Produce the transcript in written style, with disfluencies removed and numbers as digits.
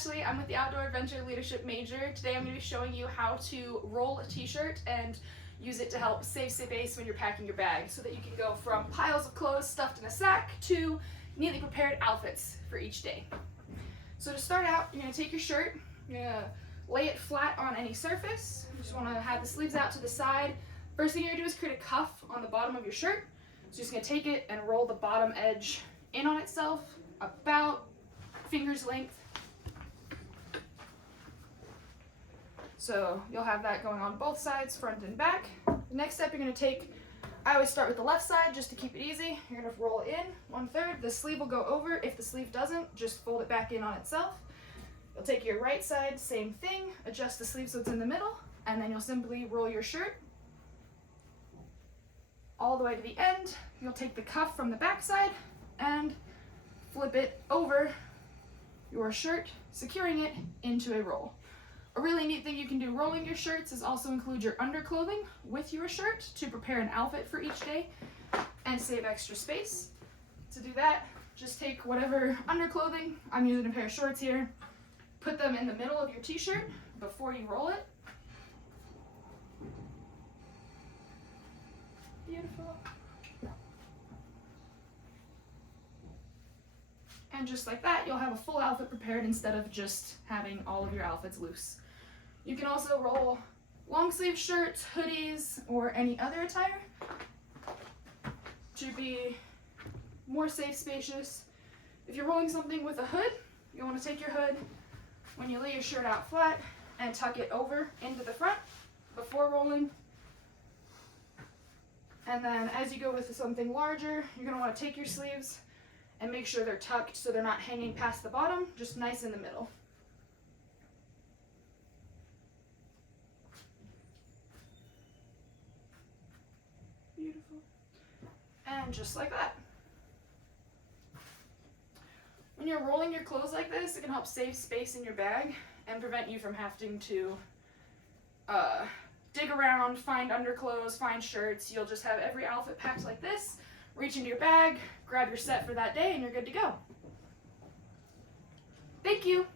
Ashley. I'm with the Outdoor Adventure Leadership major. Today I'm going to be showing you how to roll a t-shirt and use it to help save space when you're packing your bag so that you can go from piles of clothes stuffed in a sack to neatly prepared outfits for each day. So to start out, you're going to take your shirt, you're going to lay it flat on any surface. You just want to have the sleeves out to the side. First thing you're going to do is create a cuff on the bottom of your shirt. So you're just going to take it and roll the bottom edge in on itself about finger's length. So you'll have that going on both sides, front and back. The next step you're going to take, I always start with the left side just to keep it easy. You're going to roll in 1/3. The sleeve will go over. If the sleeve doesn't, just fold it back in on itself. You'll take your right side, same thing, adjust the sleeve so it's in the middle, and then you'll simply roll your shirt all the way to the end. You'll take the cuff from the back side and flip it over your shirt, securing it into a roll. A really neat thing you can do rolling your shirts is also include your underclothing with your shirt to prepare an outfit for each day and save extra space. To do that, just take whatever underclothing, I'm using a pair of shorts here, put them in the middle of your t-shirt before you roll it. Beautiful. And just like that, you'll have a full outfit prepared instead of just having all of your outfits loose. You can also roll long sleeve shirts, hoodies, or any other attire to be more safe, spacious. If you're rolling something with a hood, you want to take your hood when you lay your shirt out flat and tuck it over into the front before rolling. And then as you go with something larger, you're going to want to take your sleeves and make sure they're tucked so they're not hanging past the bottom, just nice in the middle. Beautiful. And just like that. When you're rolling your clothes like this, it can help save space in your bag and prevent you from having to dig around, find underclothes, find shirts. You'll just have every outfit packed like this, reach into your bag, grab your set for that day, and you're good to go. Thank you.